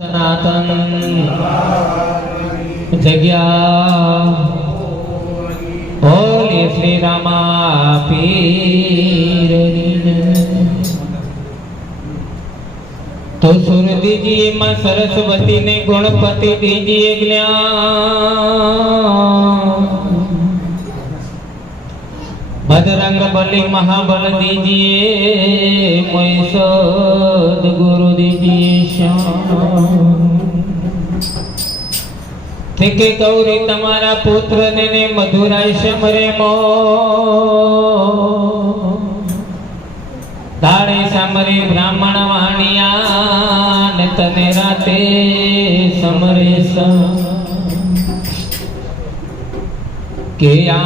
સનાતન જગ્યા બોલે શ્રી રામા પીરની तो सुर दीजिए माँ सरस्वती ने गुणपति दीजिए ज्ञान भद्रंग बलि महाबल दीजिए मोय सद्गुरु दीजिए श्याम थे गौरी तमारा पुत्र ने मधुराय समरे मो दाड़े समरे ब्राह्मण वाणिया ने तने राते समरे के आ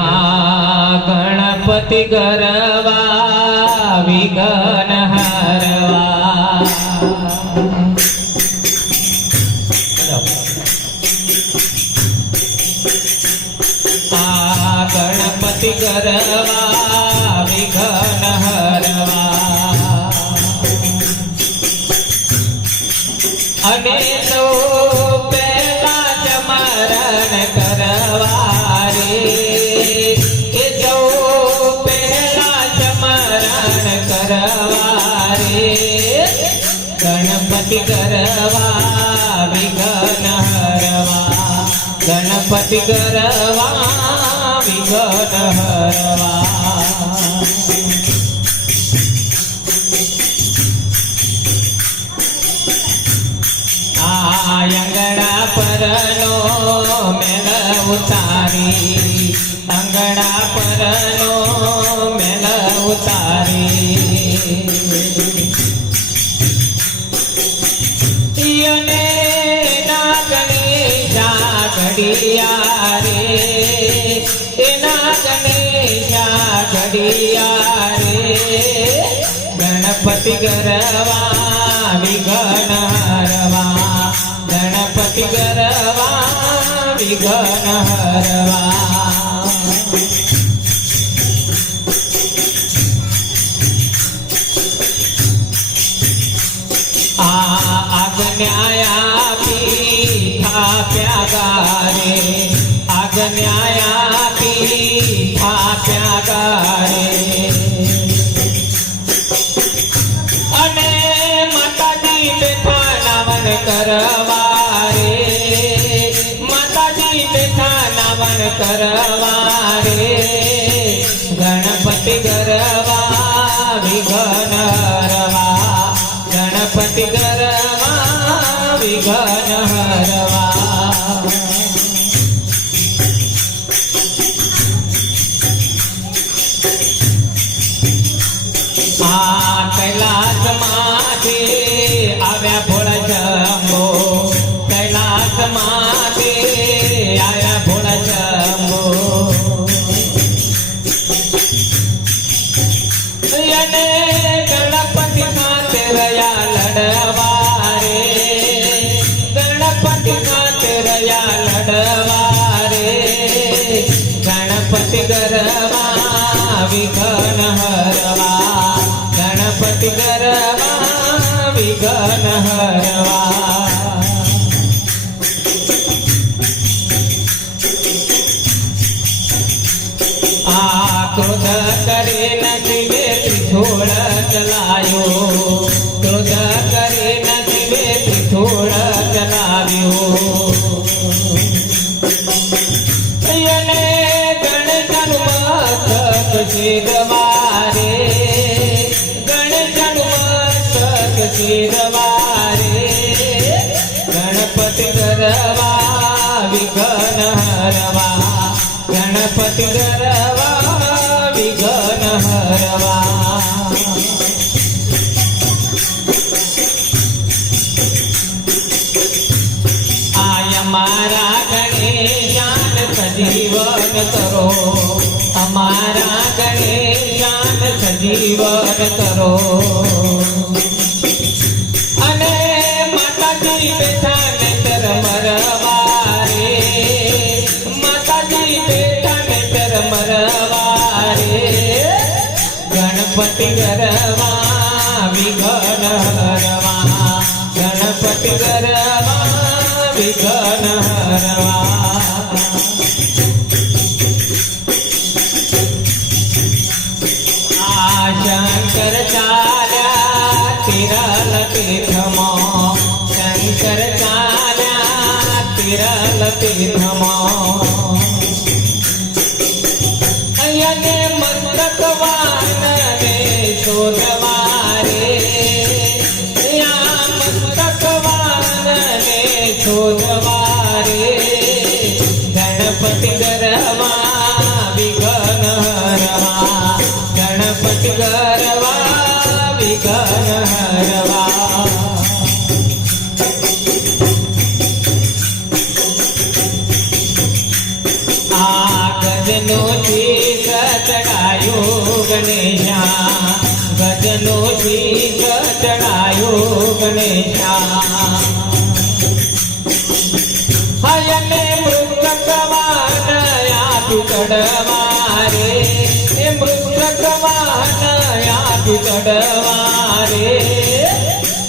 गणपति गरवा विघ्न हरवा आ गणपति गरवा विघ्न हरवा अने तो पहला जमरण करवा रे ए जो पहला जमरण करवा रे गणपति करवा विघ्न हरवा गणपति करवा विघ्न हरवा अंगड़ा परनो मेल उतारी अंगड़ा परनो मेल उतारी यने नागने जागड़िया रे नागने जागड़िया रे गणपति गरवा विघ्न हरवा गणपति गरवा विघ्न हरवा आज्ञाया पीठा प्यागारे आज्ञाया पीठा प्यागारे अने माताजी बेठा नावन करवा करवा रे गणपति गरवा विघ्न हरवा गणपति गरवा विघ्न हरवा आ कैलाश माथे आव्या भोळा जंबो कैलाश माथे आया भोळा जंबो यने गणपति खाते रया लड़वा रे गणपति खाते रया लड़वा रे गणपति गरवा विघ्न हरवा गणपति गरवा विघ्न हरवा क्रोध करे न दिवे त्रिशूल चलायो क्रोध करे न दिवे त्रिशूल चलाव्यो यने गणेशनु मस्तक सिरवारे गणेशनु मस्तक सिरवारे गणपति गरवा विघ्न हरवा गणपति गरवा विघ्न हरवा आय मारा गणेशान सजीवन करो हमारा गणेशान सजीवन करो अने माताजी बेठा ने तर मरवा रे माताजी बेठा ने तर मरवा रे गणपति गरवा विघ्न हरवा गणपति गरवा વિઘ્ન હરવા આ શંકર ચાલ્યા તિરલ તીર્થમાં શંકર ચાલ્યા તિરલ તીર્થમાં અહીંયાને મસ્તક વાનને શોધવા રે મસ્તક વાનને શોધવા રે ગણપતિ ગરવા વિઘ્ન હરવા ગણપતિ ગરવા વિઘ્ન હરવા આ ગજનો શીશ ચડાયો ગણેશા ગજનો શીશ ચડાયો ગણેશા હયને મૃતક વાનયા ચડવા રે એ મૃતક વાનયા ચડવા રે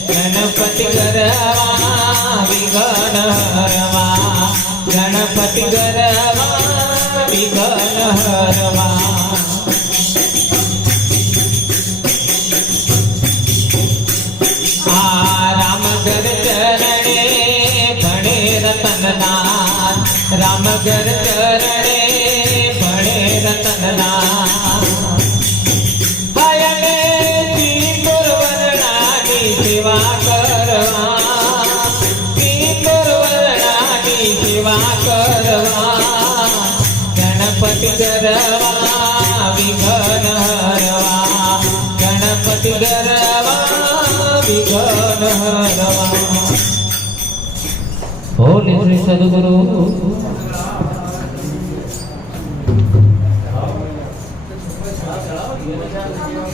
ગણપતિ ગરવા વિઘ્ન હરવા ગણપતિ ગરવા વિઘ્ન હરવા આ રામગર ચરણે ભણે રતનનાથ રામગર ચરણે ભણે રતનનાથ ભયને સિંદૂર વરણાની સેવા કરવા સિંદૂર વરણાની સેવા કરવા ગણપતિ ગરવા વિઘ્ન હરવા ગણપતિ ગરવા વિઘ્ન હરવા. બોલે શ્રી સદગુરુ